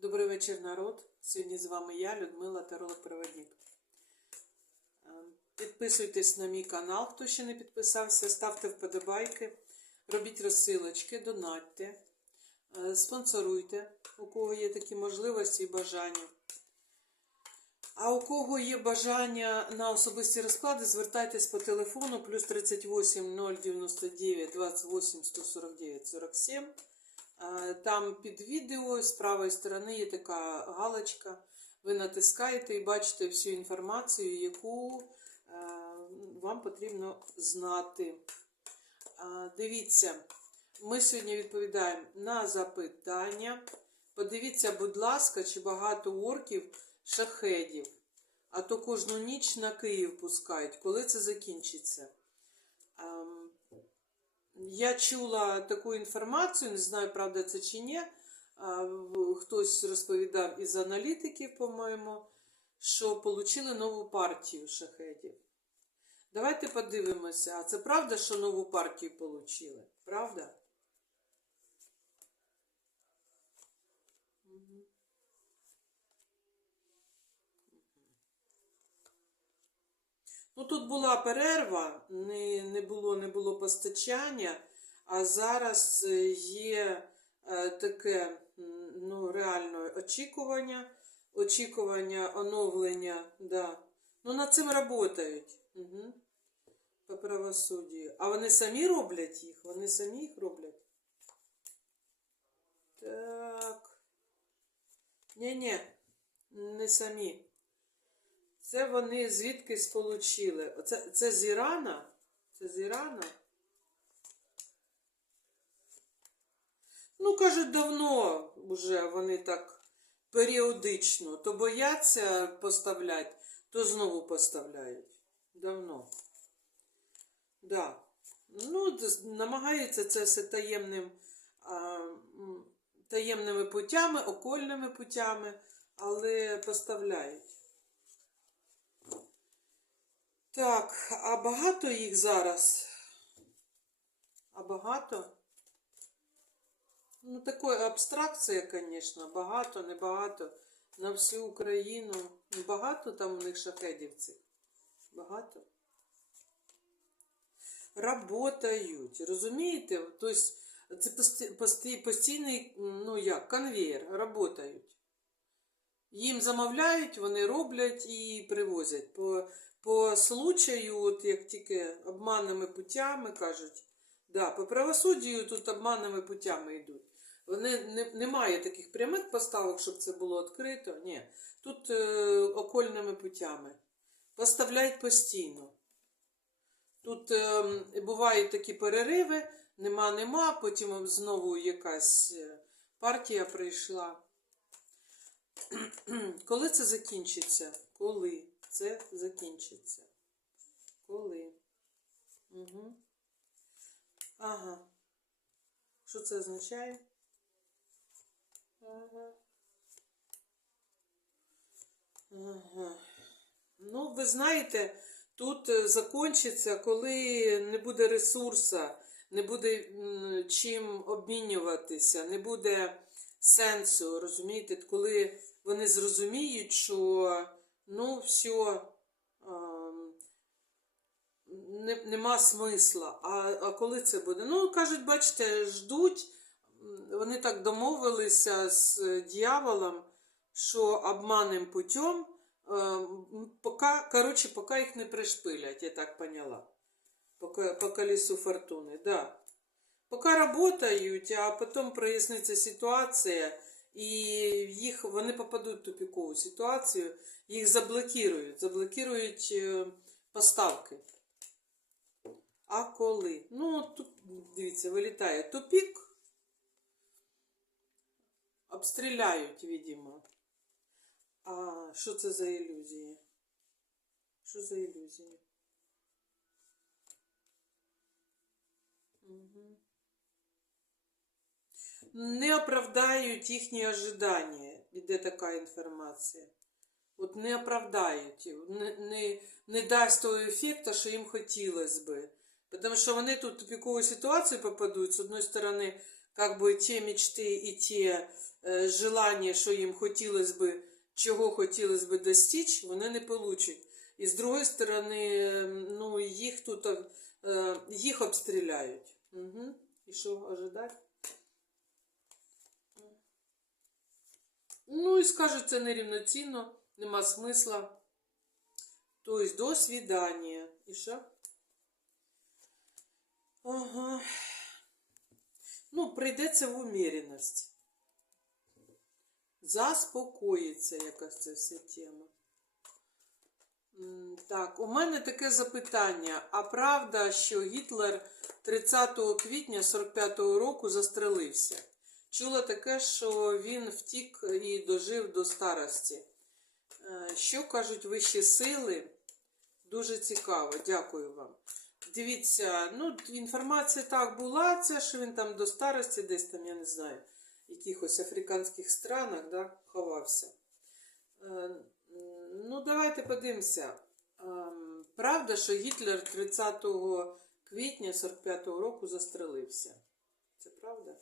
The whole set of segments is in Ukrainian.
Добрий вечір, народ. Сьогодні з вами я, Людмила Таролог-Проводник. Е, Підписуйтесь на мій канал, хто ще не підписався, ставте вподобайки, робіть розсилочки, донатьте, е, спонсоруйте, у кого є такі можливості і бажання. А у кого є бажання на особисті розклади, звертайтесь по телефону плюс 38 099 28 149 47. Е, Там під відео з правої сторони є така галочка. Ви натискаєте і бачите всю інформацію, яку е, вам потрібно знати. Е, Дивіться, ми сьогодні відповідаємо на запитання. Подивіться, будь ласка, чи багато орків шахедів, а то кожну ніч на Київ пускають. Коли це закінчиться? Я чула таку інформацію, не знаю, правда це чи ні. Хтось розповідав із аналітиків, по-моєму, що отримали нову партію шахедів. Давайте подивимося, а це правда, що нову партію отримали? Правда? Ну, тут була перерва, не, не, було, не було постачання, а зараз е, є е, таке ну, реально очікування, очікування оновлення. Да. Ну, над цим працюють. Угу. По правосуддю. А вони самі роблять їх? Вони самі їх роблять? Так. Ні-ні, не самі. Це вони звідкись получили. Це, це з Ірана? Це з Ірана? Ну, кажуть, давно вже вони так періодично. То бояться поставляти, то знову поставляють. Давно. Да. Ну, намагаються це все таємним, а, таємними путями, окольними путями, але поставляють. Так, а багато їх зараз? А багато? Ну, такої абстракція, звісно, багато, небагато. На всю Україну. Ну, Багато там у них шахедів цих? Багато? Работають, розумієте? Тобто це пості- пості- постійний, ну як, конвейер, работають. Їм замовляють, вони роблять і привозять. По, по случаю, от як тільки обманними путями кажуть, да, по правосуддю тут обманними путями йдуть. Вони не, немає таких прямих поставок, щоб це було відкрито. Ні. Тут е, окольними путями. Поставляють постійно. Тут е, бувають такі перериви, нема, нема, потім знову якась е, партія прийшла. Коли це закінчиться? Коли це закінчиться? Коли? Угу. Ага. Що це означає? Ага. Ага. Ну, ви знаєте, тут е, закінчиться, коли не буде ресурса, не буде чим обмінюватися, не буде сенсу, розумієте, коли вони зрозуміють, що ну все, ем, не, нема смисла. А, а коли це буде? Ну, кажуть, бачите, ждуть, вони так домовилися з е, дьяволом, що обманним путем, ем, поки, коротше, поки їх не пришпилять, я так поняла. По, по колесу фортуни, да. Поки работають, а потім проясниться ситуація, і їх, вони попадуть в тупікову ситуацію, їх заблокують, заблокують е, поставки. А коли? Ну, тут, дивіться, вилітає тупік, обстріляють, видимо. А що це за ілюзії? Що за ілюзії? Не оправдають їхні ожидання, іде така інформація. От не оправдають, не, не, не дасть того ефекту, що їм хотілося би. Тому що вони тут в тупікову ситуацію попадуть, з одної сторони, как би ті мечти і ті е, желання, що їм хотілося би, чого хотілося би достичь, вони не получать. І з другої сторони, е, ну, їх тут е, їх обстріляють. Угу. І що ожидати? Ну і скажуть, це нерівноцінно, нема смисла. Тобто, до свидання. І що? Ага. Ну, прийдеться в уміряність. Заспокоїться якась ця вся тема. Так, у мене таке запитання. А правда, що Гітлер 30 квітня 45-го року застрелився? Чула таке, що він втік і дожив до старості. Е, Що кажуть вищі сили? Дуже цікаво, дякую вам. Дивіться, ну, інформація так була, ця, що він там до старості, десь там, я не знаю, якихось африканських странах да, ховався. Е, Ну, давайте подивимося. Ем, Правда, що Гітлер 30 квітня 45-го року застрелився. Це правда?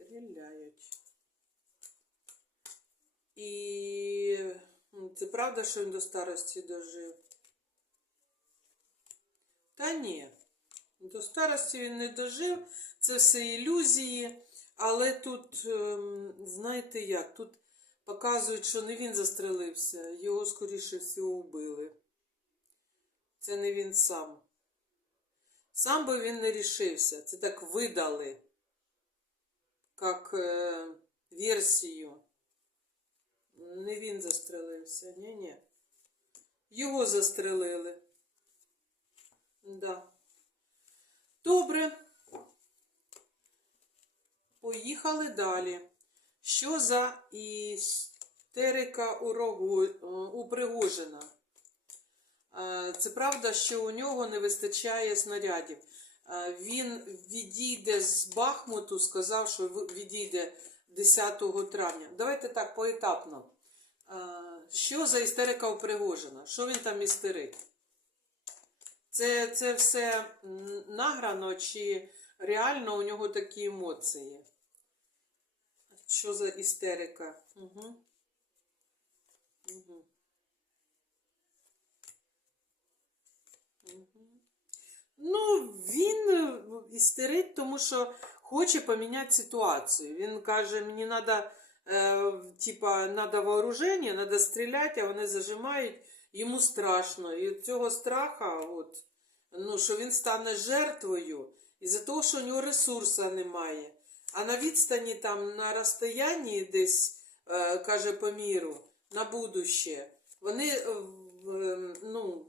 Стріляють. І це правда, що він до старості дожив? Та ні. До старості він не дожив, це все ілюзії, але тут, ем, знаєте як, тут показують, що не він застрелився, його, скоріше всього, вбили. Це не він сам. Сам би він не рішився. Це так видали, як е, версію. Не він застрелився, ні-ні. Його застрелили. Да. Добре. Поїхали далі. Що за істерика у, Рогу... у Пригожина? Е, Це правда, що у нього не вистачає снарядів. Е, Він відійде з Бахмуту, сказав, що відійде 10 травня. Давайте так поетапно. Е, Що за істерика у Пригожина? Що він там істерить? Це, це все награно, чи реально у нього такі емоції? Що за істерика? Угу. Угу. Ну, він е, істерить, тому що хоче поміняти ситуацію. Він каже, мені треба, е, типа, надо вооруження, треба стріляти, а вони зажимають, йому страшно. І цього страха, от, ну, що він стане жертвою, із-за того, що у нього ресурсу немає. А на відстані там на розстоянні десь, е, каже по міру, на будуще, вони, е, в- ну,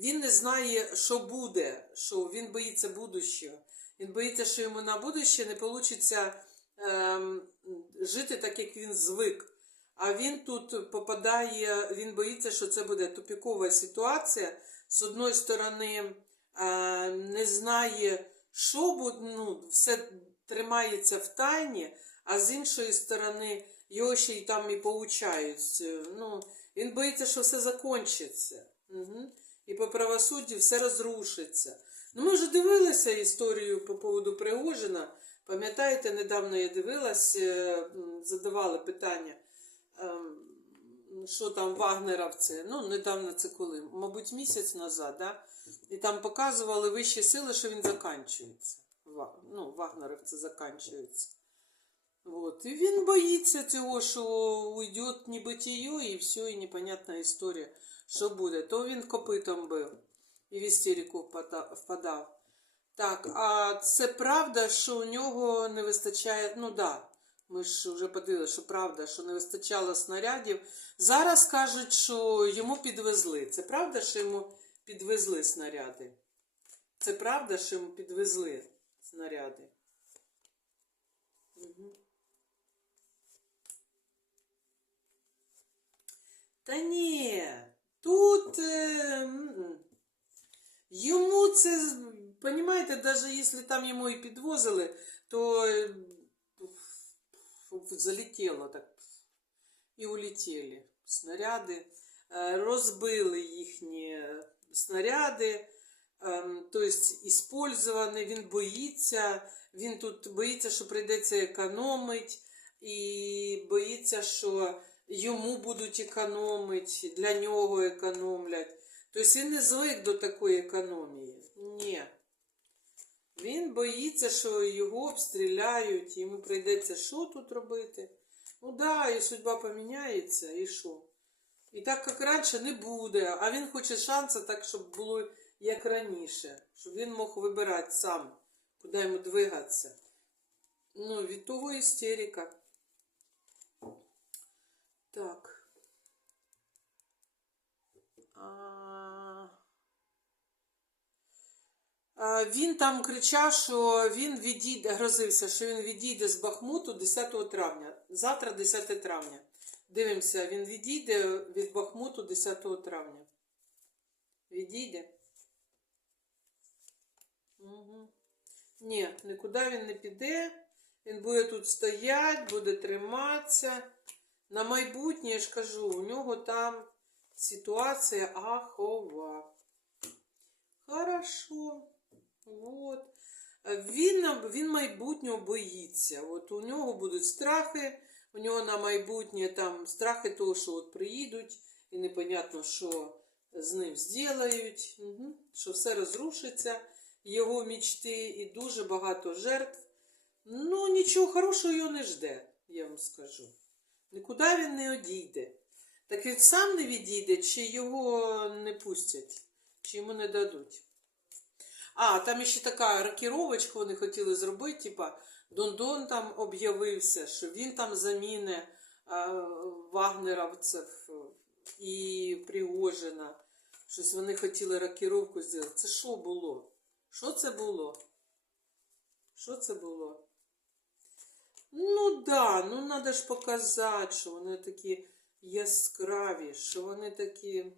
він не знає, що буде, що він боїться будущого. Він боїться, що йому на будуще не вийде ем, жити так, як він звик. А він тут попадає, він боїться, що це буде тупікова ситуація. З одної сторони, е, не знає, що буде, ну, все тримається в тайні, а з іншої сторони, його ще й там і поучають. Ну, він боїться, що все закінчиться. Угу. І по правосуддю все розрушиться. Ну, ми вже дивилися історію по поводу Пригожина. Пам'ятаєте, недавно я дивилась, е, задавали питання, ем, що там вагнеровці. Ну, недавно це коли, мабуть, місяць назад, да? і там показували вищі сили, що він закінчується. Ва- Ну, вагнеровці закінчуються. Вот. І він боїться цього, що уйде небытие, і все, і непонятна історія, що буде. То він копитом бив і в істерику впадав. Так, а це правда, що у нього не вистачає. Ну да, ми ж вже подивилися, що правда, що не вистачало снарядів. Зараз кажуть, що йому підвезли. Це правда, що йому підвезли снаряди? Це правда, що йому підвезли снаряди? Угу. Та ні, тут е, йому це, понімаєте, навіть якщо там йому і підвозили, то е, залетіло так і улетіли. снаряди, е, розбили їхні снаряди, тобто іспользовані, він боїться, він тут боїться, що прийдеться економити, і боїться, що йому будуть економити, для нього економлять. Тобто він не звик до такої економії. Ні. Він боїться, що його обстріляють, йому прийдеться що тут робити. Ну да, і судьба поміняється, і що? І так, як раніше, не буде. А він хоче шанси так, щоб було як раніше, щоб він мог вибирати сам, куди йому двигатися. Ну, від того істерика. Так. А... А, Він там кричав, що він відійде, грозився, що він відійде з Бахмуту 10 травня. Завтра 10 травня. Дивимося, він відійде від Бахмуту 10 травня. Відійде? Угу. Ні, нікуди він не піде. Він буде тут стояти, буде триматися. На майбутнє, я ж кажу, у нього там ситуація ахова. Хорошо. Вот. Він, він майбутнього боїться. От у нього будуть страхи, у нього на майбутнє там страхи того, що от приїдуть, і непонятно, що з ним зроблять, угу. що все розрушиться, його мічти, і дуже багато жертв. Ну, нічого хорошого його не жде, я вам скажу. Нікуди він не одійде. Так він сам не відійде, чи його не пустять, чи йому не дадуть. А, там ще така рокіровочка вони хотіли зробити, типа Дондон там об'явився, що він там заміне а, вагнеровців і Пригожина. Щось вони хотіли рокіровку зробити. Це що було? Що це було? Що це було? Ну да, ну треба ж показати, що вони такі яскраві, що вони такі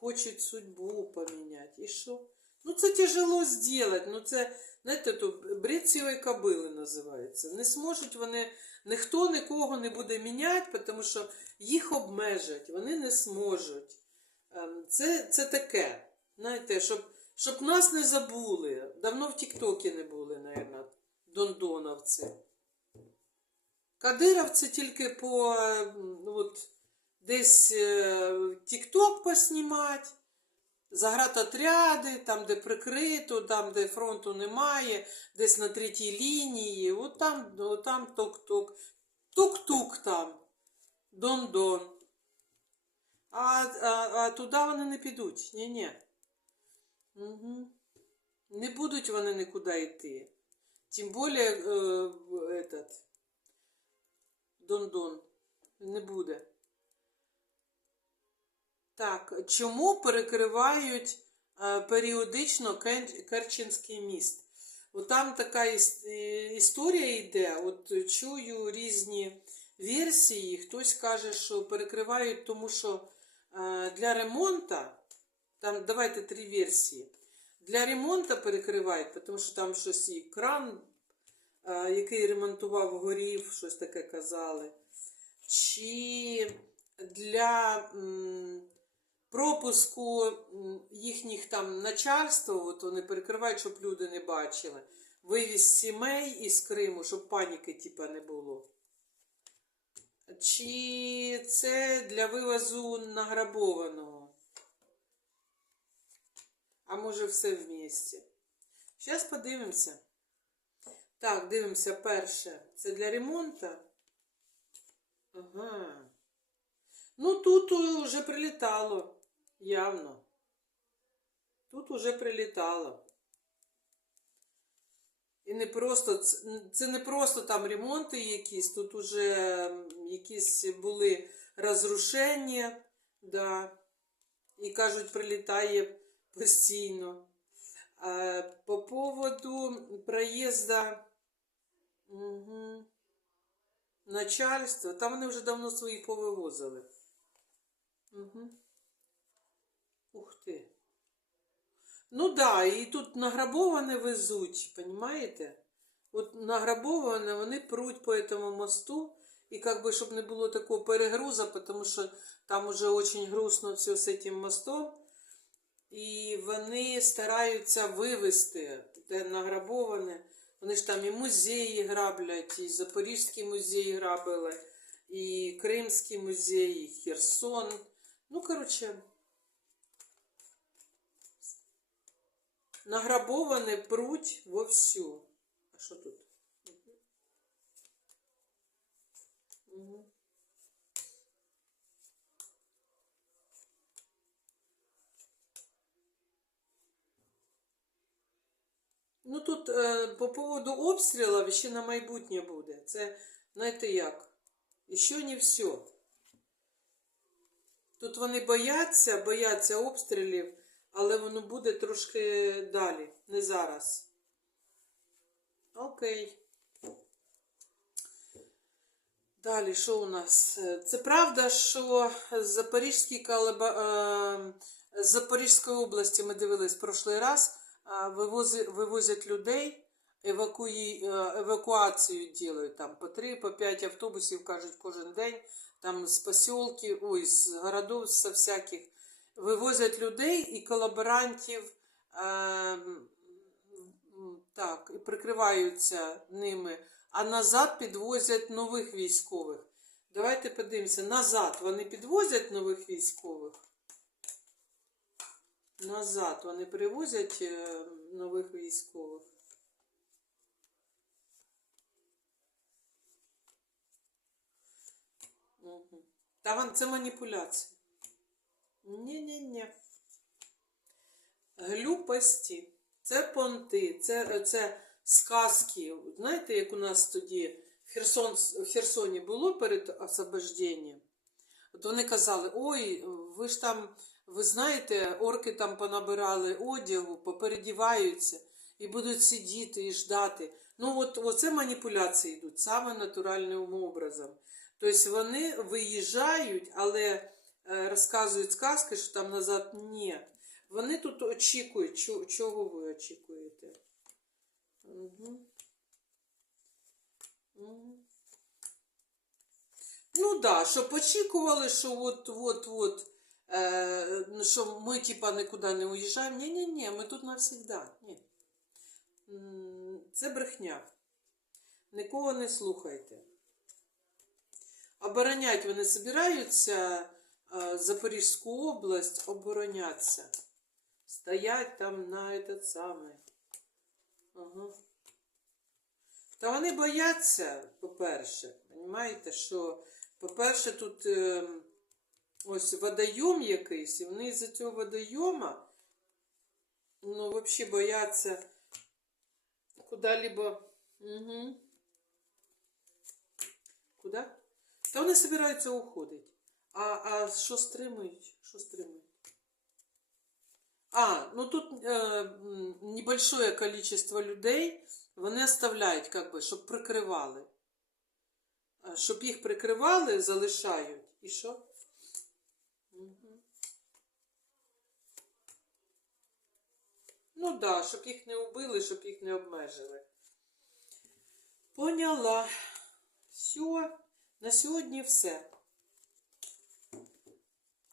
хочуть судьбу поміняти. І що? Ну, це тяжело зробити. Ну, це, знаєте, то бред сівої кобили називається. Не зможуть вони, ніхто нікого не буде міняти, тому що їх обмежать, вони не зможуть. Ем, Це, це таке, знаєте, щоб, щоб нас не забули. Давно в Тіктокі не були, мабуть, дондоновці. Кадировці тільки по от, десь е, Тікток поснімати заградотряди, там, де прикрито, там, де фронту немає, десь на третій лінії, от там, от там тук-тук. Тук-тук там. Дон-дон. А, а, а туди вони не підуть. Ні-ні. Угу. Не будуть вони нікуди йти. Тим більше е, этот, Дон-дон. Не буде. Так, чому перекривають е, періодично Керченський міст? От там така іс- історія йде. От чую різні версії. Хтось каже, що перекривають, тому що е, для ремонту, там давайте три версії. Для ремонту перекривають, тому що там щось і кран, який ремонтував, горів, щось таке казали. Чи для. пропуску їхніх там начальства, от вони перекривають, щоб люди не бачили. Вивіз сімей із Криму, щоб паніки типа не було. Чи це для вивозу награбованого? А може все в місті? Зараз подивимося. Так, дивимося перше. Це для ремонту. Ага. Ну, тут уже прилітало. Явно. Тут уже прилітало. І не просто, це- не просто там ремонти якісь, тут уже якісь були розрушення, да. І кажуть, прилітає постійно. По поводу проїзда угу, начальства, там вони вже давно свої повивозили. Угу. Ух ти. Ну да, і тут награбоване везуть, понимаєте? От награбоване, вони пруть по цьому мосту І как бы, щоб не було такого перегруза, тому що там уже очень грустно все з цим мостом. І вони стараються вивезти те награбоване. Вони ж там і музеї граблять, і Запорізький музей грабили, і Кримський музей, і Херсон. Ну, коротше, награбоване пруть вовсю. А що тут? Угу. Ну тут е, по поводу обстрілів ще на майбутнє буде. Це, знаєте як? Ще не все. Тут вони бояться, бояться обстрілів, але воно буде трошки далі, не зараз. Окей. Далі, що у нас? Е, Це правда, що з е, Запорізької області ми дивились в прошлий раз. Вивозять людей, евакуї... е, евакуацію ділають там по 3, по 5 автобусів, кажуть, кожен день, там з посілків, ой, з городів, з всяких. Вивозять людей і колаборантів, е, так, і прикриваються ними, а назад підвозять нових військових. Давайте подивимося, назад вони підвозять нових військових. Назад вони привозять е, нових військових. Мгм. Та це маніпуляція. Ні-ні-ні. Глюпості. Це понти, це, це сказки. Знаєте, як у нас тоді в, Херсон, в Херсоні було перед освобожденням? От вони казали, ой, ви ж там, ви знаєте, орки там понабирали одягу, попередіваються і будуть сидіти і ждати. Ну, от оце маніпуляції йдуть саме натуральним образом. Тобто вони виїжджають, але е, розказують сказки, що там назад ні. Вони тут очікують, чо- чого ви очікуєте. Угу. Угу. Ну так, да, щоб очікували, що от, от, от, е, що ми типа нікуди не уїжджаємо. Ні, ні, ні, ми тут навсегда. Ні. Це брехня. Нікого не слухайте. Оборонять вони збираються Запорізьку область, обороняться. Стоять там на этот самий. Ага. Та вони бояться, по-перше, розумієте, що, по-перше, тут е, ось водойом якийсь, і вони з-за цього водойома, ну, взагалі бояться куди-либо. Угу. Куди? Та вони збираються уходити. А, а що стримують? Що стримують? А, ну тут е, небольшое количество людей вони оставляють, как би, щоб прикривали. А, Щоб їх прикривали, залишають. І що? Угу. Ну так, да, щоб їх не убили, щоб їх не обмежили. Поняла. Все. На сьогодні все.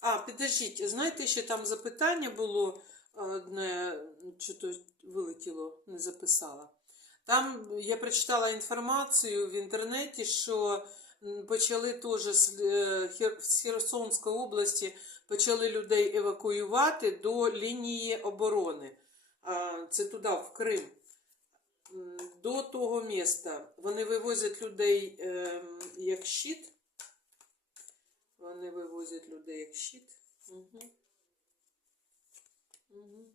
А, підождіть, знаєте, ще там запитання було одне, що то вилетіло, не записала. Там я прочитала інформацію в інтернеті, що почали теж е, з Херсонської області почали людей евакуювати до лінії оборони. Це туди, в Крим. До того міста. Вони вивозять людей ем, як щит. Вони вивозять людей як щит. Угу. Угу.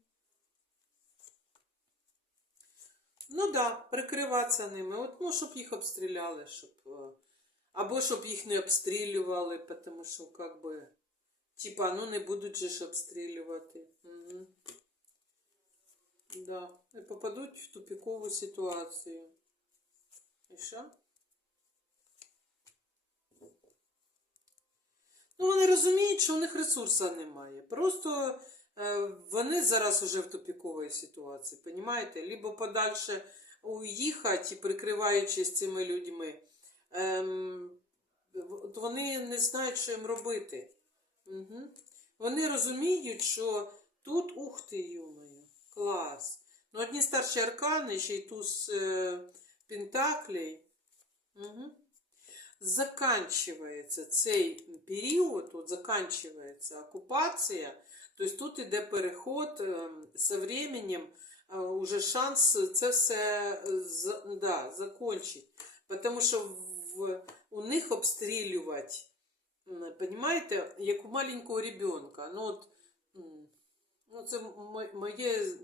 Ну так, да, прикриватися ними. От, ну, щоб їх обстріляли, щоб. е, Або щоб їх не обстрілювали, тому що, как би, типа, ну не будуть же ж обстрілювати. Угу. Да. І попадуть в тупикову ситуацію. І що? Ну, вони розуміють, що у них ресурсу немає. Просто е, вони зараз уже в тупіковій ситуації, понімаєте? Либо подальше уїхати, прикриваючись цими людьми, От Вони не знають, що їм робити. Угу. Вони розуміють, що тут ух ти, юмою, клас. Ну, одні старші аркани, ще й туз е, Пентаклей. Угу. Заканчивается цей період, от заканчивается окупація, тобто тут іде переход е, со временем, е, уже шанс це все е, да, закончить. Потому що в, у них обстрілювати, м, понимаєте, як у маленького ребенка. Ну, от, ну це мо- моє е,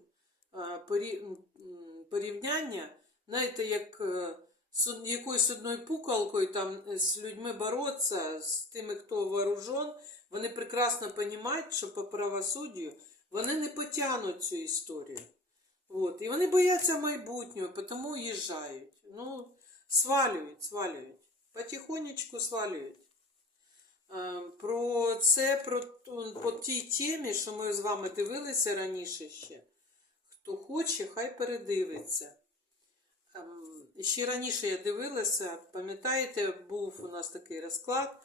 порівняння, знаєте, як е, якоюсь одною пукалкою там е, з людьми боротися, з тими, хто вооружен, вони прекрасно розуміють, що по правосуддю вони не потягнуть цю історію. От. І вони бояться майбутнього, тому уїжджають. Ну, свалюють, свалюють. Потихонечку свалюють. Е, Про це, про, по тій темі, що ми з вами дивилися раніше ще. Хто хоче, хай передивиться. Ем, Ще раніше я дивилася, пам'ятаєте, був у нас такий розклад.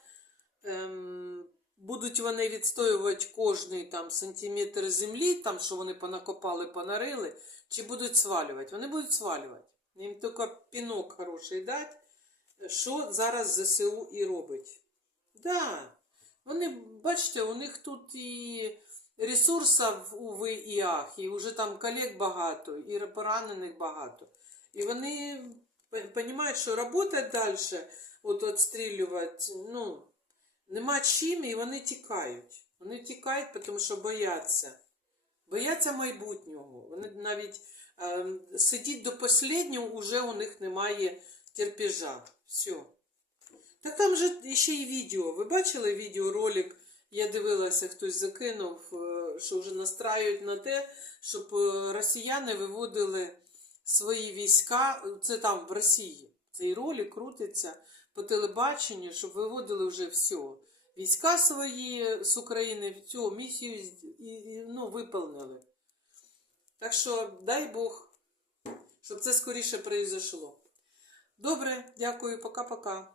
Ем, Будуть вони відстоювати кожний там сантиметр землі, там, що вони понакопали, понарили, чи будуть свалювати? Вони будуть свалювати. Їм тільки пінок хороший дати, що зараз ЗСУ і робить. Да, вони, бачите, у них тут і ресурсів уви і ах, і вже там колег багато, і поранених багато. І вони розуміють, що працювати далі, от відстрілювати, ну, нема чим, і вони тікають. Вони тікають, тому що бояться. Бояться майбутнього. Вони навіть е, сидіть до останнього, вже у них немає терпежа. Все. Так там же ще й відео. Ви бачили відеоролик? Я дивилася, хтось закинув, е, що вже настраюють на те, щоб е, росіяни виводили свої війська. Це там в Росії. Цей ролик крутиться по телебаченню, щоб виводили вже все. Війська свої з України, всю місію з- і, і, ну, виповнили. Так що дай Бог, щоб це скоріше произошло. Добре, дякую, пока-пока.